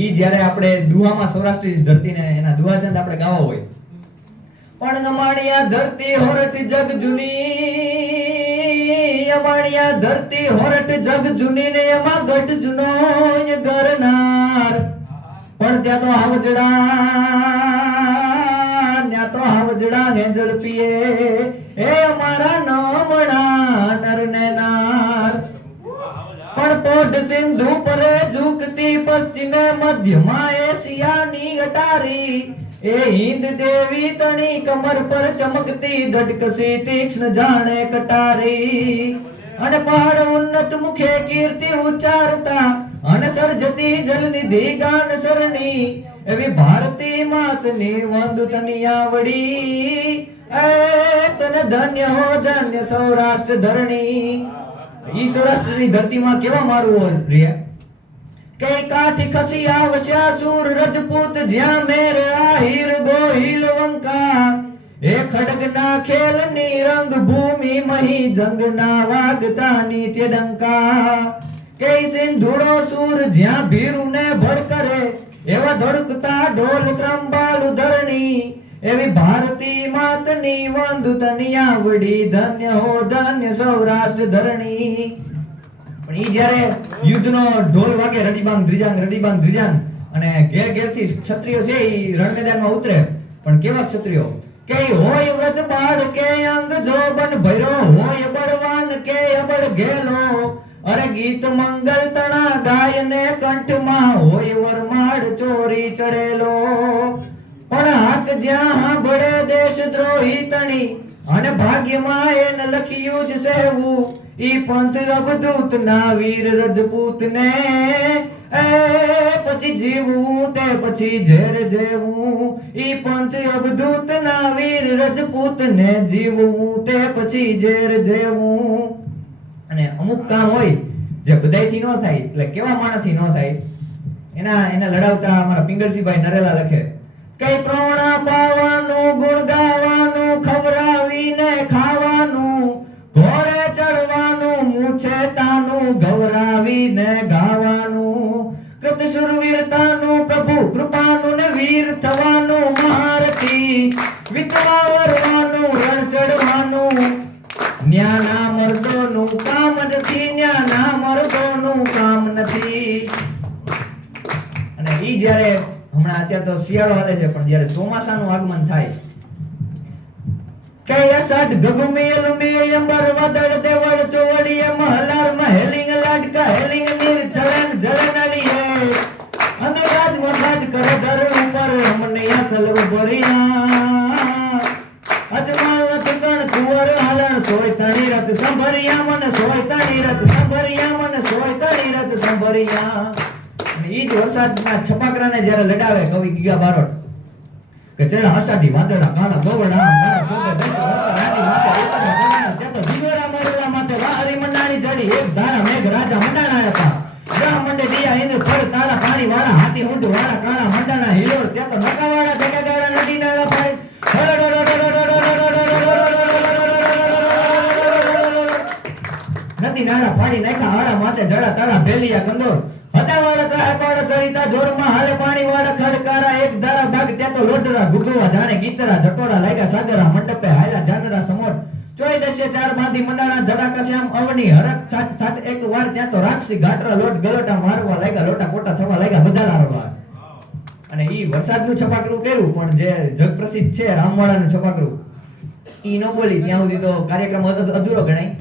ઈ જ્યારે આપણે દુહામાં સૌરાષ્ટ્રની ધરતીને એના દુહાચંદ આપણે ગાવા હોય, પણ અમાણિયા ધરતી હોરઠ જગ જૂની, અમાણિયા ધરતી હોરઠ જગ જૂની ને એમાં ગઢ જૂનો ગરનાર, પણ ત્યાં તો હાવજડા હેંજળ પીએ એ અમારા નમણા નર ને નાર, પણ પોઢ સિંધુ પરે ઝૂકતી પશ્ચિમે મધ્યમાં એશિયાની અટારી, એ હિન્દ દેવી તણી કમર પર ચમકતી દટકસી તીક્ષ્ણ જાણે કટારી, અને પહાડ ઉન્નત મુખે કીર્તિ ઉચ્ચારતા અને સર્જતી જલનિધિ ગાન સરણી, એવી ભારતી માતની વંદુ તની આવડી, એ તને ધન્ય હો ધન્ય સૌરાષ્ટ્ર ધરણી. ઈ સૌરાષ્ટ્રની ધરતીમાં કેવા મારું હોય પ્રિય, કઈ કાઠી ખસી આવશ્યા સૂર રજપૂત જ્યાં મેર આહિર ગોહિલ વંકા, એ ખડગના ખેલની રંગ ભૂમિ મહી જંગના વાગતાની ત્યડંકા, કઈ સિંધુડો સૂર જ્યાં ભીરુને ભડકરે એવા ધડકતા ઢોલ ત્રંબાલુ ધરણી, એવી ભારતી માતની વંદુ તની આવડી, ધન્ય હો ધન્ય સૌરાષ્ટ્ર ધરણી. પણ ઈ જ્યારે યુદ્ધનો ઢોલ વાગે રડીબાંગ ધ્રિજાંગ અને ઘેર ઘેરથી ક્ષત્રિયો છે ઈ રણ મેદાનમાં ઉતરે, પણ કેવા ક્ષત્રિયો કે હોય વ્રત બાળ કે અંગ જોબન ભૈરો, હોય બળવાન કે અબળ ઘેલો, અરે ગીત મંગલ તણા ગાય ને કંઠમાં હોય વરમાડ ચોરી ચડેલો, પણ હાક જ્યાં સાંભળે દેશ દ્રોહી તણી અને ભાગ્યમાં એને લખ્યું જ સેવું, ઈ પંથ અબદૂત ના વીર રજપૂત ને એ પછી જીવવું તે પછી ઝેર જેવું, ઈ પંથ અબદૂત ના વીર રજપૂત ને જીવવું તે પછી ઝેર જેવું. અને અમુક કામ હોય જે બધાયથી ન થાય, એટલે કેવા માણસથી ન થાય, એને લડાવતા અમારા પિંગળસિંહભાઈ નરેલા લખે, કઈ પ્રવણા પાવાનું ગુણ ગાવાનું ખવરાવીને ખાવાનું, ઘોડે ચડવાનું મૂછે તાનું ગૌરાવીને ગાવાનું, કૃત શુરવીરતાનું પ્રભુ કૃપાનું ને વીર થવાનું, મહારથી વિધવા વરવાનું રણ ચડવાનું, ન્યાના મર્દોનું કામ નથી, ન્યાના મર્દોનું કામ નથી. અને ઈ જ્યારે હમણાં અત્યારે તો શિયાળો હાલે છે, પણ જ્યારે ચોમાસાનું આગમન થાય, કે અષાઢ ગગુમિયલ ઉમિય અંબર વાદળ દેવળ ચોવડીએ મહલાર મહેલિંગ લાડકા હેલિંગ નીર ચલન જળનલીએ, અને રાજ મહારાજ કરે દર ઉપર અમને અસલ ઉભરિયા, અજમાલ ગણ કુંવર હાલણ સોય તણી રત સંભરિયા, મને સોય તણી રત સંભરિયા, મને સોય તણી રત સંભરિયા. ઈ જ વરસાદના છપાકરાને જ્યારે લડાવે કવિ ગીગા બારોટ, કે ચડા આષાઢી વાદળા કાળા ગોવડા મારા સોગે દસ રાની માથે રેતના ચેતો દિગોરા મોરલા માથે વાહરી મંડાણી ચડી, એક ધારા મેઘ રાજા મંડાણા હતા, જા મંડે દિયા ઇન્દ્ર ફળ તારા પાણી વાળા હાથી ઊંટ વાળા કાળા મંડાણા હિલોર, ત્યાં તો નકાવાળા જગાડાળા નદી નાળા પાણી નદી નાળા પાણી નાખ્યા હાડા માથે જડા તાળા ભેલિયા કંદોર, હદાવાળા ત્રાહપાળા સરિતા જોરમાં હાલે પાણી વાળા ખડકારા, એક ધારા ભાગ ત્યાં તો લોઢરા ગુગવા જાણે ગીતરા જટોડા લાગ્યા સાગરા મંડપે હાયલા જાનરા સમોટ, ચોય દશે ચાર બાંધી મંડાણા ધડાકા શ્યામ અવની હરક થાત થાત એક વાર, ત્યાં તો રાક્ષી ઘાટરા લોટ ગલોટા મારવા લાગ્યા, લોટા કોટા થવા લાગ્યા બધા રડવા. અને ઈ વરસાદનું છપાકરું કર્યું, પણ જે જગ પ્રસિદ્ધ છે રામવાળાનું છપાકરું, ઈ ન બોલી ત્યાં સુધી તો કાર્યક્રમ અધૂરો ગણાય.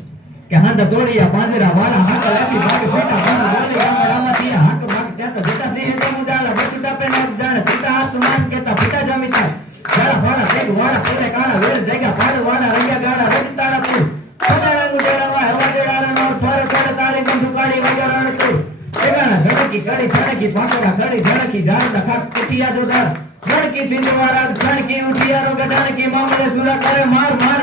કે હાંડા તોડિયા પાંજરા વાળા હાક લાગી ભાગ છોટા ભાગ બોલી ગામડામાંથી હાક ભાગ, ત્યાં તો જટા સિંહ તો મુદાળા બચુટા પે નાક જાણે પિતા આસમાન કેતા પિતા જમીતા, ગાળા ભાડા તેગ વાળા કોને કાળા વેર જગ્યા પાડ વાળા રૈયા ગાળા રજતાળા પૂર, પડાળા ગુડેળા હવા દેડાળા નોર ફર ફર તાળી બંધુ કાળી વગર રણતું, એગાના ધડકી કડી ધડકી પાકોડા કડી ધડકી ઝાડના ખાક કટિયા જોડાર, ધડકી સિંધવારા ધડકી ઉઠિયારો ગડાણકી મામલે સુરા કરે માર માર